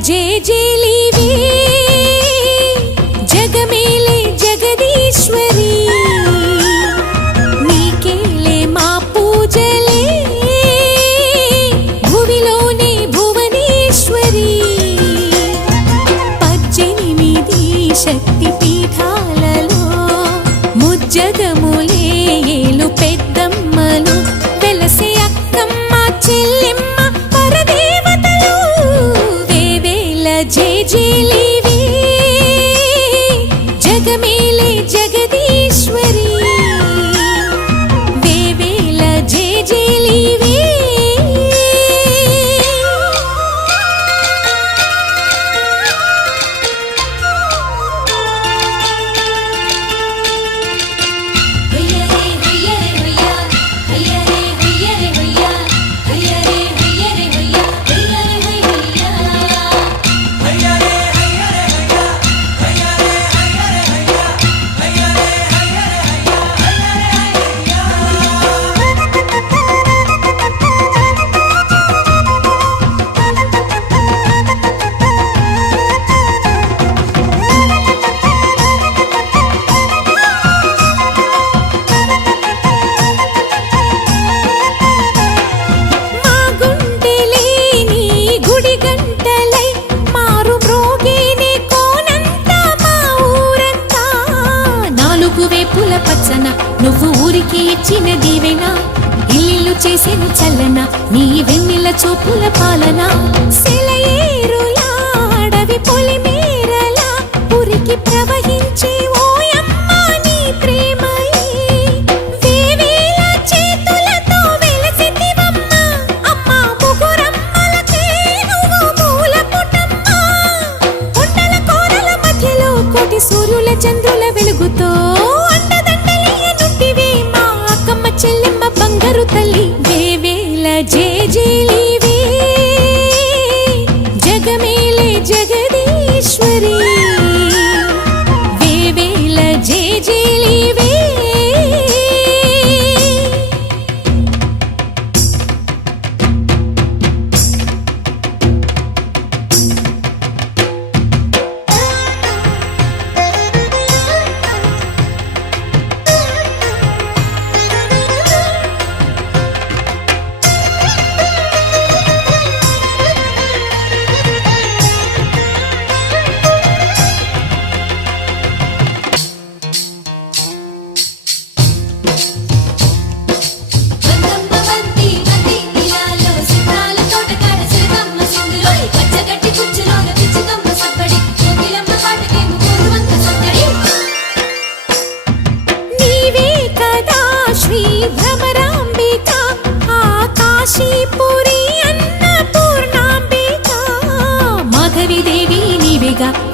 జేజేలివే జగమేలే జగదీశ్వరి నీకేలే మా పూజలే భువిలోనే భువనేశ్వరి 18 శక్తి పీఠాలలో ముజ్జగములే ఏలు పెద్దమ్మలు వెలసే అక్కమ్మ చెల్లెమ్మ పరదేవతలు వేవేల జేజేలివే జగమేలే జగదీశ్వరి వేవేల జేజేలివే నువ్వు ఊరికి ఇచ్చిన దీవెన ఇల్లు చేసిన చల్లన నీ వెన్నెల చూపుల పాలన సెలయేరులా అడవి పొలిమేరలా ఊరికి ప్రవహించే ఓయమ్మ నీ ప్రేమయే వేవేల చేతులతో వెలసితివమ్మ అమ్మ ముగురమ్మలకే నువ్వు మూల పుటమ్మ కొండల కోరల మధ్యలో కోటి సూర్యుల చంద్రుల వెలుగుతో చెల్లెమ్మ బంగారు తల్లి వేవేల జేజేలివే జగమేలే జగదీశ్వరి వేవేల జేజేలివే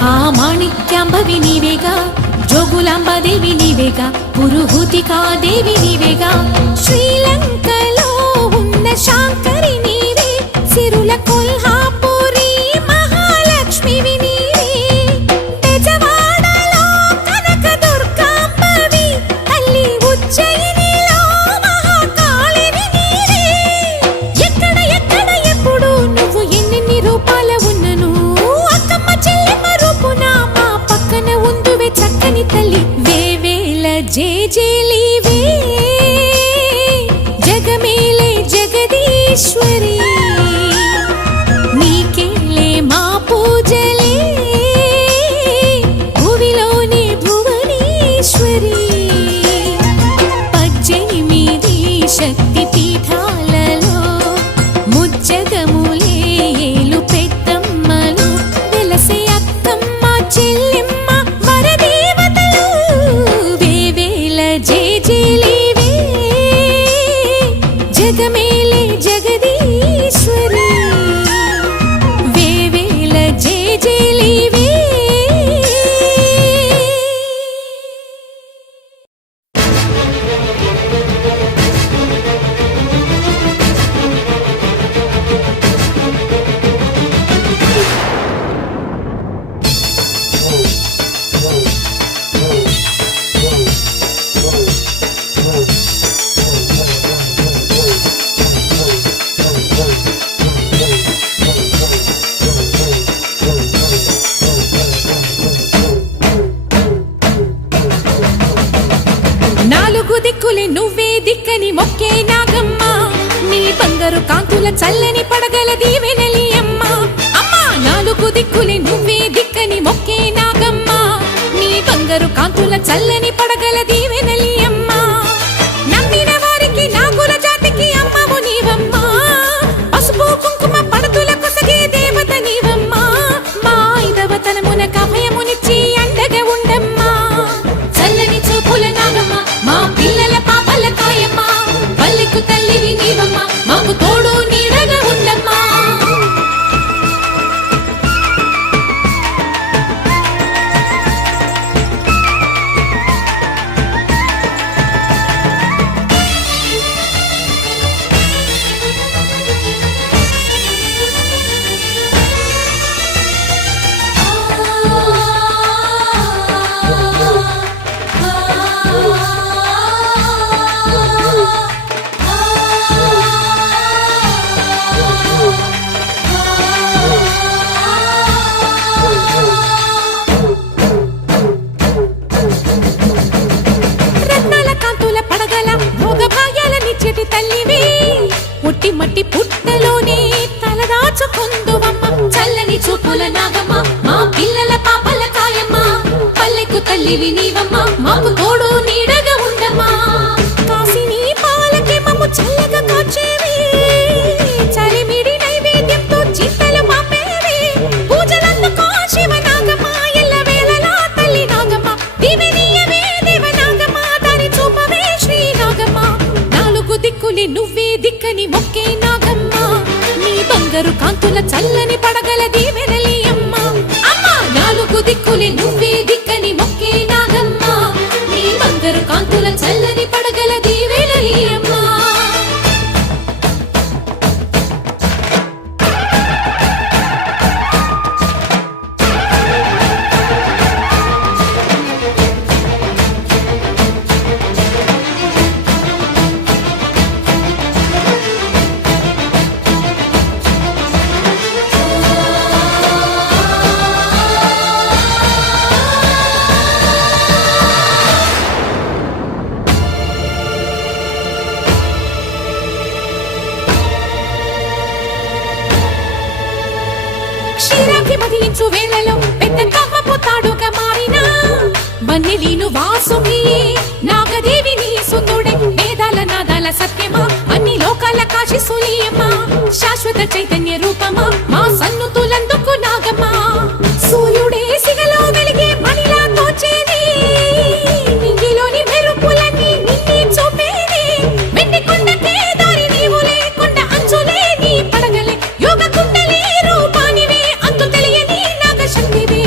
ఆ మాణిక్యాంబవి నీవేగా జోగులాంబాదేవి నీవేగా పురుహూతికా దేవి నీవేగా శ్రీలంకలో ఉన్న శాంకరి నీవే సిరుల కొల్హాపురి మహాలక్ష్మివి నీవే బెజవాడలో కనక దుర్గాంబవి తల్లి ఉజ్జయినిలో మహాకాళివి నీవే ఎక్కడ ఎక్కడ ఎప్పుడు నువ్వు ఎన్నెన్ని రూపాల ఉన్నను చక్కని తల్లి వేవేల జేజేలివే జగమేలే జగదీశ్వరి నీకేలే మా పూజలే భువిలోనే భువనేశ్వరి 18 శక్తి పీఠాలలో ముజ్జగములే ఏలు పెద్దమ్మలు వెలసే అక్కమ్మ చెల్లెమ్మ జేజేలివే జగమేలే జగదీశ్వరి వేవేల జేజేలివే దిక్కులే నువ్వే దిక్కని మొక్కే నాగమ్మ నీ బంగారు కాంతుల చల్లని పడగల దీవెనలి అమ్మ అమ్మా నాలుగు దిక్కులే నువ్వే దిక్కని మొక్కే నాగమ్మ నీ బంగారు కాంతుల చల్లని పడగల దీవెనలి అమ్మ నమ్మిన వారికి నాగుల జాతికి అమ్మవు నీవమ్మా పసుపు కుంకుమ పడతుల కొసగే దేవత నీవమ్మా మా ఐదవతనమున కభయమునిచ్చి అండగా ఉండమ్మా చల్లని చూపుల నాగమ్మ మా పిల్లల పాపల కాయమ్మ పల్లెకు తల్లివి నీవమ్మ మాకు తోడు నీడగా ఉండమ్మా తల్లివి పుట్టి మట్టి పుట్టలోనే తలదాచుకుందువమ్మ చల్లని చూపుల నాగమ్మ మా పిల్లల పాపల కాయమ్మ పల్లెకు తల్లివి నీవమ్మ మాకు తోడు నీడగా ఉండమ్మా కాసిని పాలకి మమ్ము చల్లగా కాచేవి చలిమిడి నైవేద్యంతో చింతలు మాపేవి పూజలందుకో శివ నాగమ్మ ఎల్ల వేళలా తల్లి నాగమ్మ దివెనీయవే దేవ నాగమ్మ దారి చూపవే శ్రీ నాగమ్మ దిక్కులే నువ్వే దిక్కని మొక్కే నాగమ్మ నీ బంగారు కాంతుల చల్లని పడగల దీవెనలి అమ్మ అమ్మా నాలుగు దిక్కులే నువ్వే దిక్కని మొక్కే నాగమ్మ నీ బంగారు కాంతుల చల్లని పడగల దీవెనలి అమ్మ క్షీరాభిమధించు వేళలో పెద్ద కవ్వపు తాడుగా మారినా వన్నెలీను వాసుకి నాగదేవి నీ సుందుడే వేదాల నాదాల సత్యమా అన్ని లోకాల కాశీ సూలియమ్మా శాశ్వత చైతన్య రూపమా మా సన్నుతులందుకు నాగమ్మా సూర్యుడే సిగలో వెలిగే మణిలా తోచేది నింగిలోని మెరుపులన్నీ నిన్నే చూపేది వెండి కొండకే దారి నీవు లేకుండా అంచులే నీ పడగలే యోగ కుండలే రూపానివే అంతు తెలియని నాగశక్తివే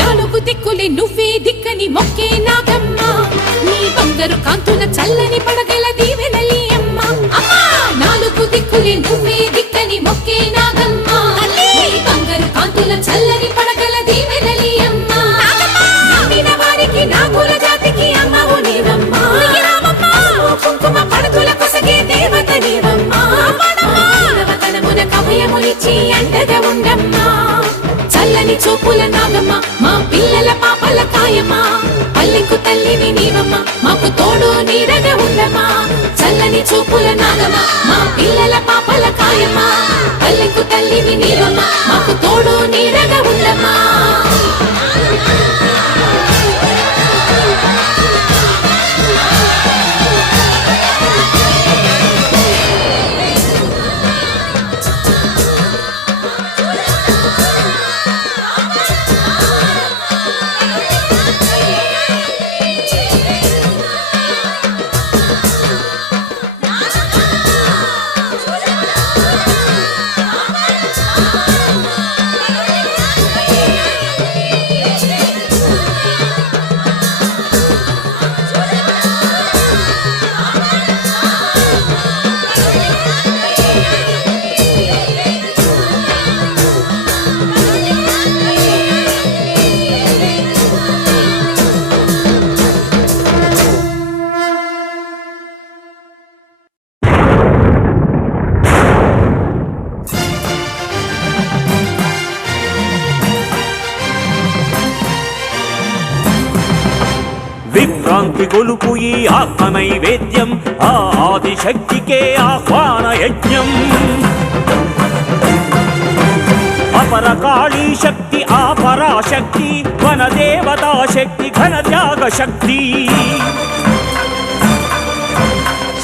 నాలుగు దిక్కులే నువ్వే దిక్కని మొక్కే నాగమ్మ నీ బంగారు కాంతుల చల్లని పడగల దీవెనలి అమ్మ అమ్మా నాలుగు దిక్కులే నువ్వే దిక్కని మొక్కే నాగమ్మ నీ బంగారు కాంతుల చల్లని పడగల దీవెనలి అమ్మ నమ్మిన వారికి నాగుల జాతికి అమ్మవు నీవమ్మ కుంకుమ పడతుల కొసగే దేవత నీవమ్మ ఐదవతనమున కభయమునిచ్చి అండగా ఉండమ్మా చల్లని చూపుల నాగమ్మ మా పిల్లల పాపల కాయమ్మ పల్లెకు తల్లివి నీవమ్మ మాకు తోడు నీడగా ఉండమ్మా చల్లని చూపుల నాగమ్మ మా పిల్లల పాపల కాయమ్మ పల్లెకు తల్లివి నీవమ్మ మాకు తోడు నీడగా ఉండమ్మా విభ్రాంతి గొలుపు ఈ ఆత్మ నైవేద్యం, ఆ ఆదిశక్తికే ఆహ్వాన యజ్ఞం. అపరకాళీ శక్తి ఆ పరాశక్తి, వనదేవతా శక్తి ఘన త్యాగ శక్తి.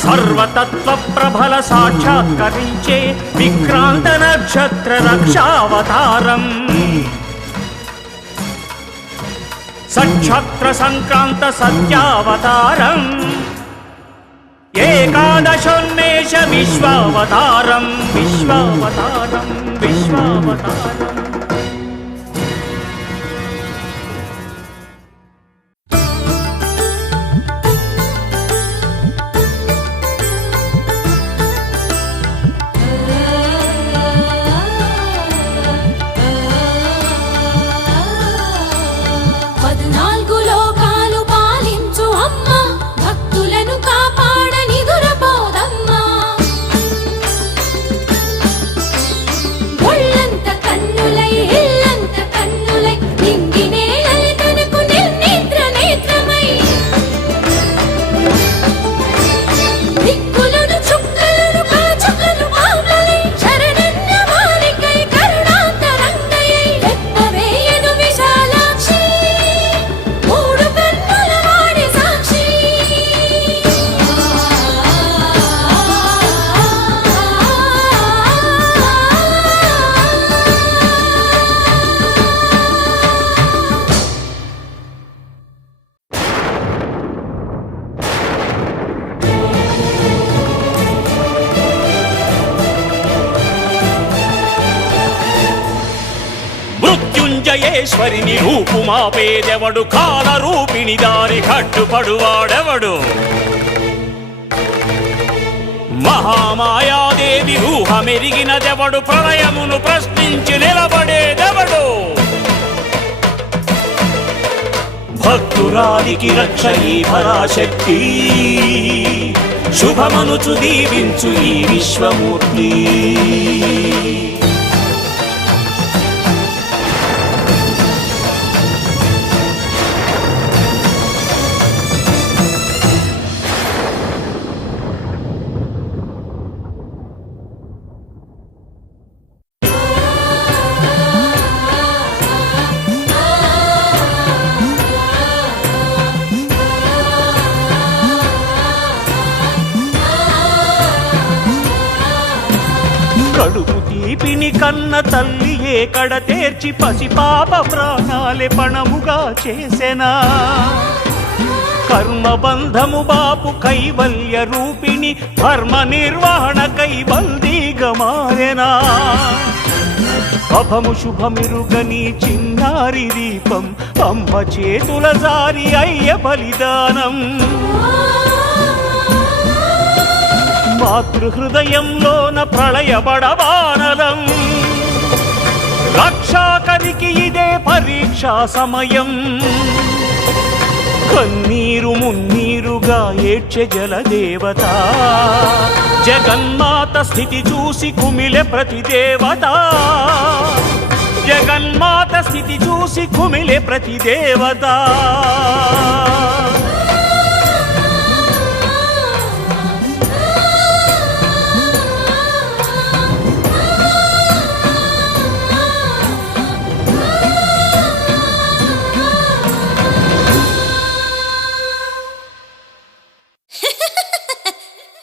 సర్వతత్వ ప్రభల సాక్షాత్కరించే విక్రాంత నక్షత్ర రక్షావతారం. సక్షత్ర సంక్రాంత సత్యావతారం, ఏకాదశోన్మేష విశ్వావతారం. విశ్వావతారం విశ్వావతారం. మృత్యుంజయేశ్వరిని రూపు మాపేదెవడు, కాల రూపిణి దారి కట్టుపడువాడెవడు. మహామాయాదేవి ఊహమెరిగినదెవడు, ప్రళయమును ప్రశ్నించి నిలబడేదెవడు. భక్తురాలికి రక్ష ఈ పరాశక్తి, శుభమనుచు దీవించు ఈ విశ్వమూర్తి. కడుపు తీపిని కన్న తల్లి ఏ కడ తీర్చి పసిపాప ప్రాణాలే పణముగా చేసెనా. కర్మబంధము బాపు కైవల్య రూపిణి, ధర్మ నిర్వహణ కైవల్దీగా మారెనా. అభము శుభమిరుగని చిన్నారి దీపం, అమ్మ చేతుల జారి అయ్య బలిదానం. మాతృహృదయంలోన ప్రళయబడవానలం, రక్షాకరికి ఇదే పరీక్షా సమయం. కన్నీరు మున్నీరుగా ఏడ్చె జలదేవత, జగన్మాత స్థితి చూసి కుమిలె ప్రతి దేవత. జగన్మాత స్థితి చూసి కుమిలె ప్రతి దేవత.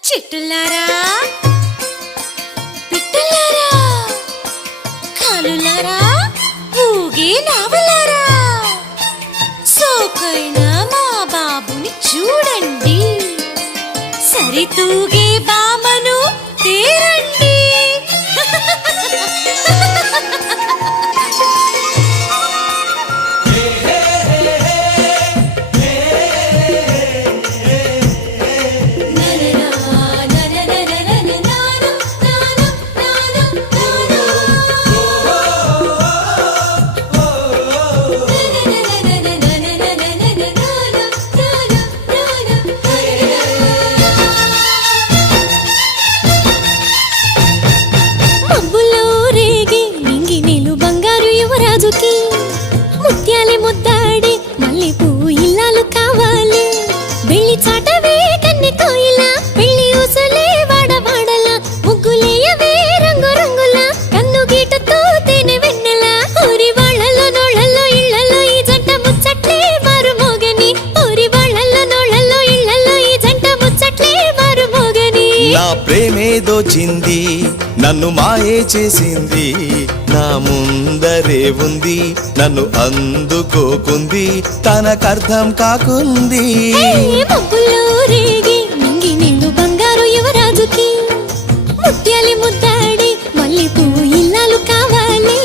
చెట్టులారా, పిట్టలారా, కాలులారా, ఊగే నావలారా, సోకైన మా బాబుని చూడండి, సరితూగే బామను తేరండి. ప్రేమే దోచింది నన్ను మాయే చేసింది నా ముందరే ఉంది నన్ను అందుకోకుంది తనకర్థం కాకుంది మబ్బుల్లో రేగి నింగి నిండు బంగారు యువరాజుకి ముత్యాలి ముద్దాడి మళ్ళీ పువ్వు ఇల్లాలు కావాలి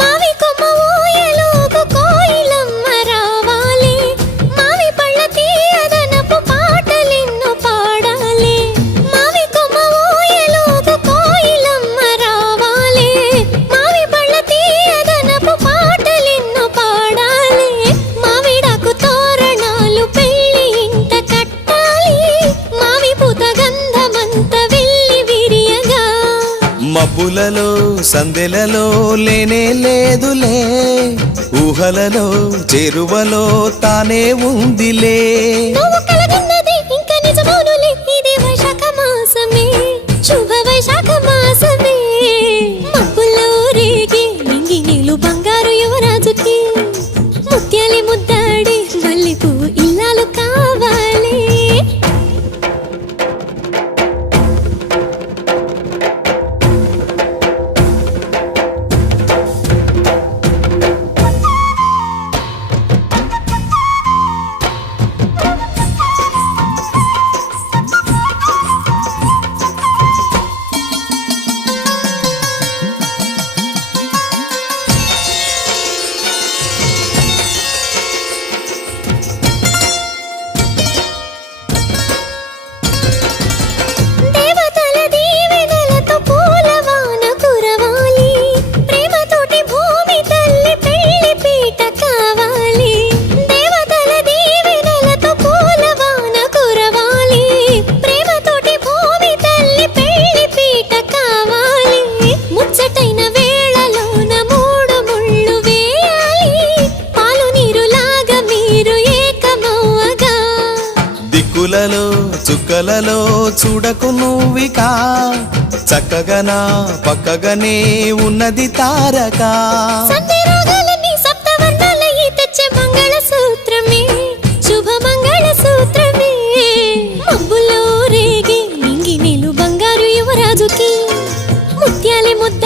మావి కొమ్మ ఊయలోగు కోయిలమ్మ రావాలి మావి పళ్ళ తీయదనపు పాటలెన్నో పాడాలి మావి కొమ్మ ఊయలోగు కోయిలమ్మ రావాలి మావి పళ్ళ తీయదనపు పాటలెన్నో పాడాలి మావిడాకు తోరణాలు పెళ్లి ఇంట కట్టాలి మావి పూత గంధమంత వెళ్ళి విరియగా మబ్బులలో సందెలలో లేనే లేదులే ఊహలలో చేరువలో తానే ఉందిలే నువ్వు కలగన్నది ఇంకా నిజమౌనులే ఇది వైశాఖ మాసమే శుభ వైశాఖ మాసమే మబ్బుల్లో రేగి నింగి నీళ్ళు బంగారు యువరాజుకి ముత్యాలి ముద్దాడి మళ్ళీ పువ్వు ఇల్లాలు కావాలి దేవతల దీవెనలతో పూలవాన కురవాలి ప్రేమతోటి భూమి తల్లి పెళ్లి పీట కావాలి దేవతల దీవెనలతో పూలవాన కురవాలి ప్రేమతోటి భూమి తల్లి పెళ్లి పీట కావాలి ముచ్చటైన వేళలోన మూడు ముళ్ళు వేయాలి పాలు నీరులాగా మీరు ఏకమవ్వగా దిక్కులలో చుక్కలలో చూడకు నువ్వికా చక్కగనా పక్కగానే ఉన్నది తారక సంధ్య రాగాలన్నీ సప్తవర్ణాల ఈ తెచ్చే మంగళసూత్రమే శుభ మంగళసూత్రమే మబ్బుల్లో రేగి నింగి నీళ్ళు బంగారు యువరాజుకి ముత్యాలి ముద్ద